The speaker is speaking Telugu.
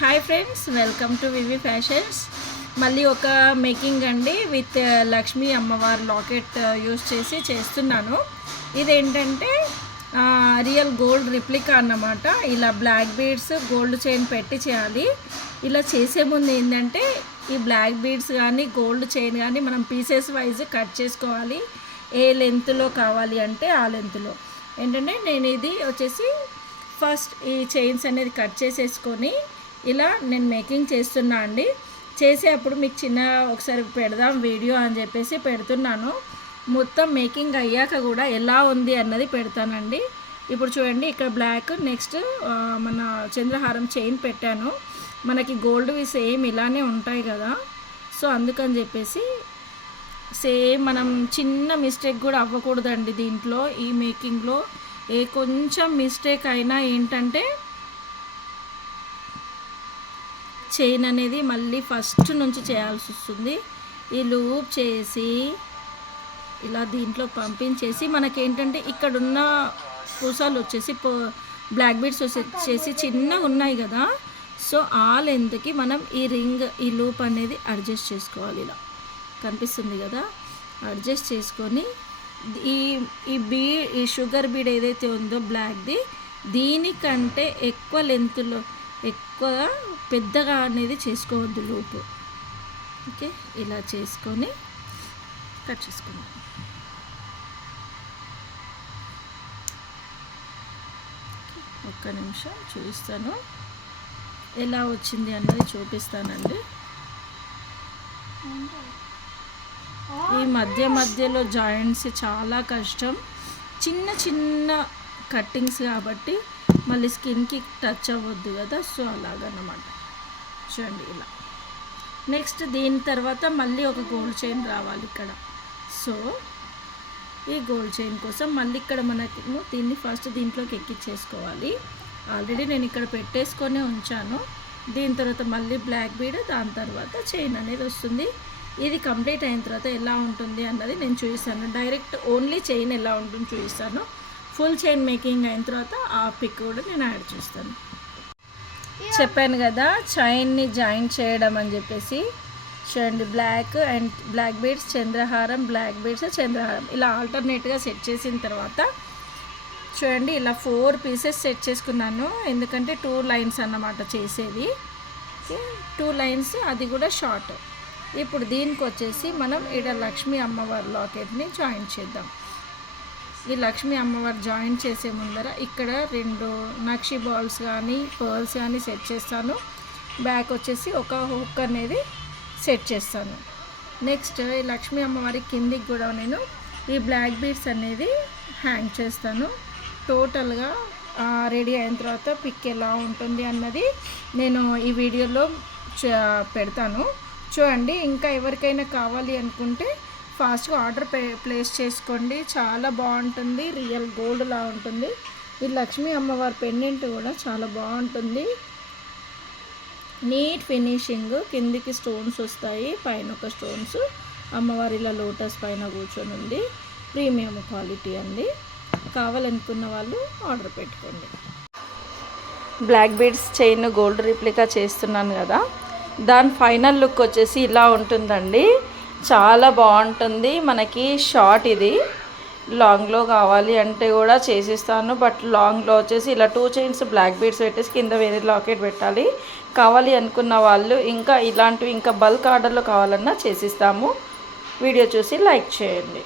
Hi friends, welcome to VV fashions. మళ్ళీ ఒక మేకింగ్ అండి విత్ లక్ష్మీ అమ్మవారి లాకెట్ యూస్ చేసి చేస్తున్నాను. ఇదేంటంటే రియల్ గోల్డ్ రిప్లికా అన్నమాట. ఇలా బ్లాక్ బీడ్స్ గోల్డ్ చైన్ పెట్టి చేయాలి. ఇలా చేసే ముందు ఏంటంటే ఈ బ్లాక్ బీడ్స్ కానీ గోల్డ్ చైన్ కానీ మనం పీసెస్ వైజ్ కట్ చేసుకోవాలి. ఏ లెంత్లో కావాలి అంటే ఆ లెంత్లో. ఏంటంటే నేను ఇది వచ్చేసి ఫస్ట్ ఈ చైన్స్ అనేది కట్ చేసేసుకొని ఇలా నేను మేకింగ్ చేస్తున్నా అండి. చేసేటప్పుడు మీకు చిన్న ఒకసారి పెడదాం వీడియో అని చెప్పేసి పెడుతున్నాను. మొత్తం మేకింగ్ అయ్యాక కూడా ఎలా ఉంది అన్నది పెడతానండి. ఇప్పుడు చూడండి, ఇక్కడ బ్లాక్, నెక్స్ట్ మన చంద్రహారం చైన్ పెట్టాను. మనకి గోల్డ్వి సేమ్ ఇలానే ఉంటాయి కదా, సో అందుకని చెప్పేసి సేమ్ మనం చిన్న మిస్టేక్ కూడా అవ్వకూడదండి దీంట్లో. ఈ మేకింగ్లో ఏ కొంచెం మిస్టేక్ అయినా ఏంటంటే చైన్ అనేది మళ్ళీ ఫస్ట్ నుంచి చేయాల్సి వస్తుంది. ఈ లూప్ చేసి ఇలా దీంట్లో పంపించేసి మనకేంటంటే ఇక్కడున్న పూసాలు వచ్చేసి బ్లాక్ బీడ్స్ వచ్చేసి చిన్నగా ఉన్నాయి కదా, సో ఆ లెంత్కి మనం ఈ రింగ్ ఈ లూప్ అనేది అడ్జస్ట్ చేసుకోవాలి. ఇలా కనిపిస్తుంది కదా, అడ్జస్ట్ చేసుకొని ఈ షుగర్ బీడ్ ఏదైతే ఉందో బ్లాక్ది, దీనికంటే ఎక్కువ లెంత్లో ఎక్కువ పెద్దగా అనేది చేసుకోవద్దు లూపు. ఓకే, ఇలా చేసుకొని కట్ చేసుకుందాం. ఒక్క నిమిషం చూపిస్తాను, ఎలా వచ్చింది అన్నది చూపిస్తానండి. ఈ మధ్యలో జాయింట్స్ చాలా కష్టం, చిన్న చిన్న కట్టింగ్స్ కాబట్టి మళ్ళీ స్కిన్కి టచ్ అవ్వద్దు కదా, సో అలాగన్నమాట. చూడండి ఇలా. నెక్స్ట్ దీని తర్వాత మళ్ళీ ఒక గోల్డ్ చైన్ రావాలి ఇక్కడ. సో ఈ గోల్డ్ చైన్ కోసం మళ్ళీ ఇక్కడ మనకి దీన్ని ఫస్ట్ దీంట్లోకి ఎక్కించేసుకోవాలి. ఆల్రెడీ నేను ఇక్కడ పెట్టేసుకొని ఉంచాను. దీని తర్వాత మళ్ళీ బ్లాక్ బీడ్, దాని తర్వాత చైన్ అనేది వస్తుంది. ఇది కంప్లీట్ అయిన తర్వాత ఎలా ఉంటుంది అన్నది నేను చూపిస్తాను. డైరెక్ట్ ఓన్లీ చైన్ ఎలా ఉంటుంది చూపిస్తాను. ఫుల్ చైన్ మేకింగ్ అయిన తర్వాత ఆ పిక్ కూడా నేను యాడ్ చేస్తాను. చెప్పాను కదా చైన్ని జాయింట్ చేయడం అని చెప్పేసి. చూడండి, బ్లాక్ అండ్ బ్లాక్ బీడ్స్ చంద్రహారం, బ్లాక్ బీడ్స్ చంద్రహారం ఇలా ఆల్టర్నేట్గా సెట్ చేసిన తర్వాత చూడండి, ఇలా 4 పీసెస్ సెట్ చేసుకున్నాను. ఎందుకంటే 2 లైన్స్ అన్నమాట చేసేది. 2 లైన్స్, అది కూడా షార్ట్. ఇప్పుడు దీనికి వచ్చేసి మనం ఇక్కడ లక్ష్మీ అమ్మవారి లాకెట్ని జాయింట్ చేద్దాం. ఈ లక్ష్మీ అమ్మవారు జాయింట్ చేసే ముందర ఇక్కడ 2 నక్షి బాల్స్ కానీ పర్ల్స్ కానీ సెట్ చేస్తాను. బ్యాక్ వచ్చేసి ఒక హుక్ అనేది సెట్ చేస్తాను. నెక్స్ట్ ఈ లక్ష్మీ అమ్మవారి కిందికి కూడా నేను ఈ బ్లాక్ బీడ్స్ అనేది హ్యాంగ్ చేస్తాను. టోటల్గా రెడీ అయిన తర్వాత పిక్ ఎలా ఉంటుంది అన్నది నేను ఈ వీడియోలో పెడతాను. చూడండి, ఇంకా ఎవరికైనా కావాలి అనుకుంటే ఫాస్ట్గా ఆర్డర్ ప్లేస్ చేసుకోండి. చాలా బాగుంటుంది, రియల్ గోల్డ్ లా ఉంటుంది. ఈ లక్ష్మీ అమ్మవారి పెండెంట్ కూడా చాలా బాగుంటుంది. నీట్ ఫినిషింగ్, కిందికి స్టోన్స్ వస్తాయి, పైన ఒక స్టోన్స్. అమ్మవారి ఇలా లోటస్ పైన కూర్చొని ఉంది. ప్రీమియం క్వాలిటీ అండి. కావాలనుకున్న వాళ్ళు ఆర్డర్ పెట్టుకోండి. Black beads chain gold replica చేస్తున్నాను కదా, దాని ఫైనల్ లుక్ వచ్చేసి ఇలా ఉంటుందండి. చాలా బాగుంటుంది. మనకి షార్ట్, ఇది లాంగ్లో కావాలి అంటే కూడా చేసిస్తాను. బట్ లాంగ్లో వచ్చేసి ఇలా 2 చైన్స్ బ్లాక్ బీడ్స్ పెట్టేసి కింద వేరే లాకెట్ పెట్టాలి. కావాలి అనుకున్న వాళ్ళు ఇంకా ఇలాంటివి ఇంకా బల్క్ ఆర్డర్లో కావాలన్నా చేసిస్తాము. వీడియో చూసి లైక్ చేయండి.